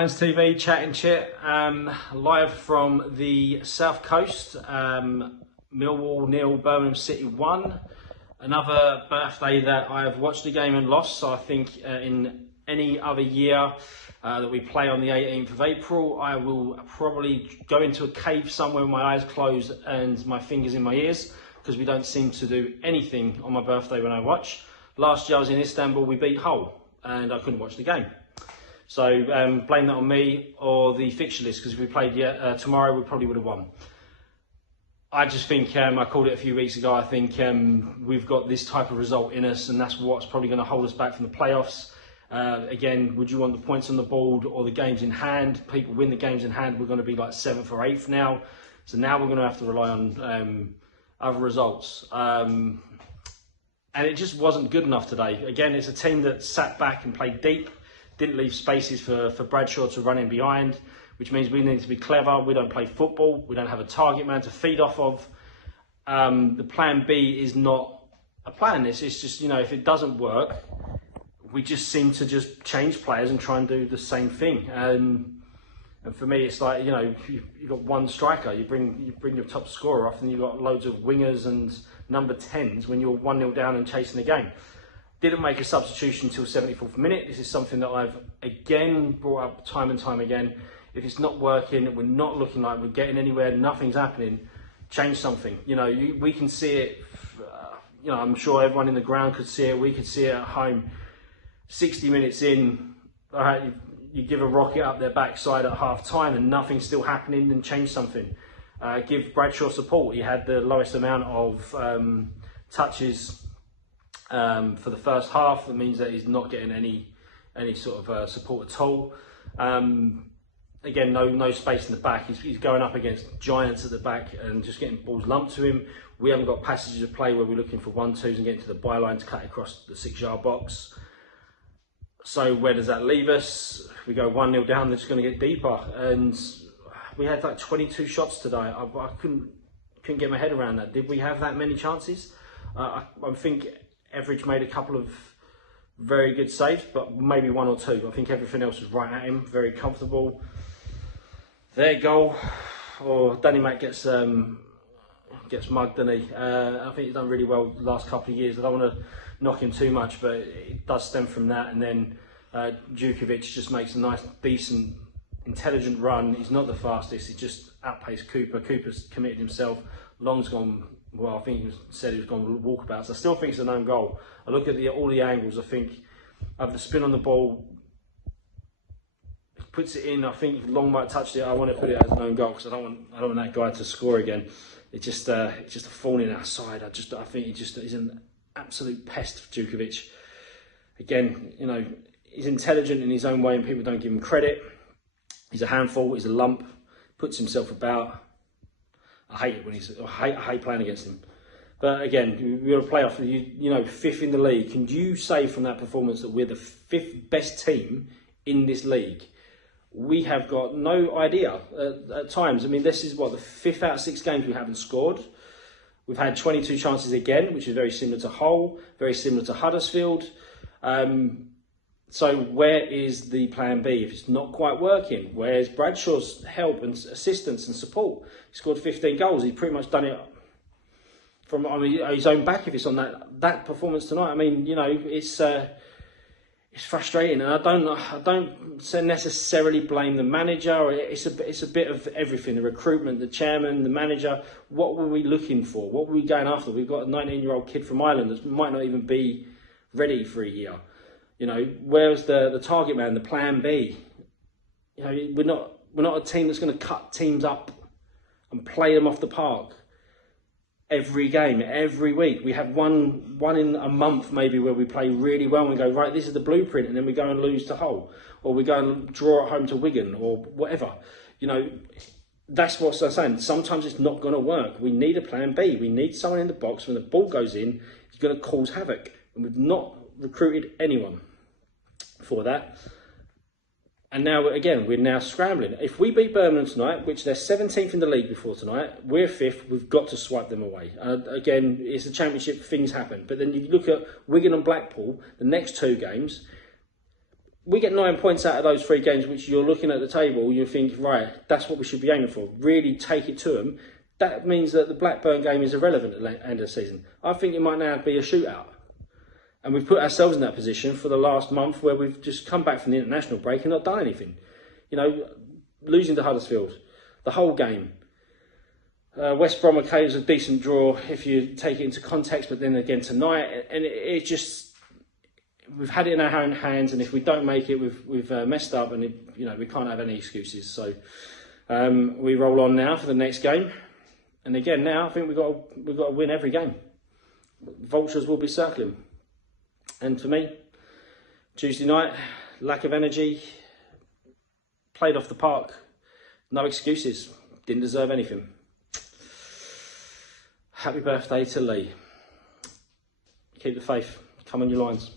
Lions TV, Chat and Chit, live from the South Coast. Millwall 0, Birmingham City 1. Another birthday that I have watched the game and lost. So I think in any other year that we play on the 18th of April, I will probably go into a cave somewhere with my eyes closed and my fingers in my ears, because we don't seem to do anything on my birthday when I watch. Last year I was in Istanbul, we beat Hull and I couldn't watch the game. So blame that on me or the fixture list, because if we played tomorrow, we probably would have won. I just think, I called it a few weeks ago, I think we've got this type of result in us, and that's what's probably going to hold us back from the playoffs. Again, would you want the points on the board or the games in hand? People win the games in hand, we're going to be like 7th or 8th now. So now we're going to have to rely on other results. And it just wasn't good enough today. Again, it's a team that sat back and played deep. Didn't leave spaces for Bradshaw to run in behind, which means we need to be clever. We don't play football. We don't have a target man to feed off of. The plan B is not a plan. It's just, if it doesn't work, we just seem to just change players and try and do the same thing. And for me, it's like, you've got one striker. You bring your top scorer off, and you've got loads of wingers and number 10s when you're 1-0 down and chasing the game. Didn't make a substitution until 74th minute. This is something that I've again brought up time and time again. If it's not working, we're not looking like we're getting anywhere, nothing's happening, change something. We can see it, I'm sure everyone in the ground could see it, we could see it at home. 60 minutes in, all right, you give a rocket up their backside at half time and nothing's still happening, then change something. Give Bradshaw support. He had the lowest amount of touches for the first half. That means that he's not getting any sort of support at all. Again, no space in the back. He's going up against giants at the back and just getting balls lumped to him. We haven't got passages of play where we're looking for 1-2s and getting to the byline to cut across the 6-yard box. So where does that leave us? We go 1-0 down, they're just going to get deeper. And we had like 22 shots today. I couldn't get my head around that. Did we have that many chances? I think Everidge made a couple of very good saves, but maybe 1 or 2. I think everything else was right at him, very comfortable. Their goal, or Danny Mac gets mugged, doesn't he? I think he's done really well the last couple of years. I don't want to knock him too much, but it does stem from that. And then Bcfc just makes a nice, decent, intelligent run. He's not the fastest. He just outpaced Cooper. Cooper's committed himself. Long's gone. Well, I think he said he was going to walkabouts. I still think it's an own goal. I look at all the angles. I think of the spin on the ball, puts it in. I think if Long might have touched it, I want to put it as an own goal, because I don't want that guy to score again. It's just a falling outside. I think he's an absolute pest for Bcfc. Again, he's intelligent in his own way, and people don't give him credit. He's a handful. He's a lump. Puts himself about. I hate it when I hate playing against him. But again, we're a playoff. 5th in the league. Can you say from that performance that we're the 5th best team in this league? We have got no idea at times. I mean, this is the 5th out of 6 games we haven't scored. We've had 22 chances again, which is very similar to Hull, very similar to Huddersfield. So where is the plan B if it's not quite working? Where's Bradshaw's help and assistance and support? He scored 15 goals. He's pretty much done it from his own back if it's on that performance tonight. I mean, it's frustrating, and I don't necessarily blame the manager. It's a bit of everything: the recruitment, the chairman, the manager. What were we looking for? What were we going after? We've got a 19-year-old kid from Ireland that might not even be ready for a year. Where's the target man, the plan B? We're not a team that's going to cut teams up and play them off the park every game, every week. We have one in a month maybe where we play really well and we go, right, this is the blueprint, and then we go and lose to Hull, or we go and draw at home to Wigan, or whatever. That's what I'm saying. Sometimes it's not going to work. We need a plan B. We need someone in the box when the ball goes in, he's going to cause havoc. And we've not recruited anyone for that. And now, again, we're now scrambling. If we beat Birmingham tonight, which they're 17th in the league before tonight, we're 5th, we've got to swipe them away. Again, it's a championship, things happen. But then you look at Wigan and Blackpool, the next 2 games, we get 9 points out of those 3 games, which you're looking at the table, you think, right, that's what we should be aiming for. Really take it to them. That means that the Blackburn game is irrelevant at the end of the season. I think it might now be a shootout. And we've put ourselves in that position for the last month where we've just come back from the international break and not done anything. You know, losing to Huddersfield, the whole game. West Brom okay was a decent draw if you take it into context, but then again tonight, and it just, we've had it in our own hands, and if we don't make it, we've messed up, and you know, we can't have any excuses. So we roll on now for the next game, and again now I think we've got to win every game. Vultures will be circling, and for me, Tuesday night, lack of energy, played off the park, no excuses, didn't deserve anything. Happy birthday to Lee. Keep the faith. Come on your lines.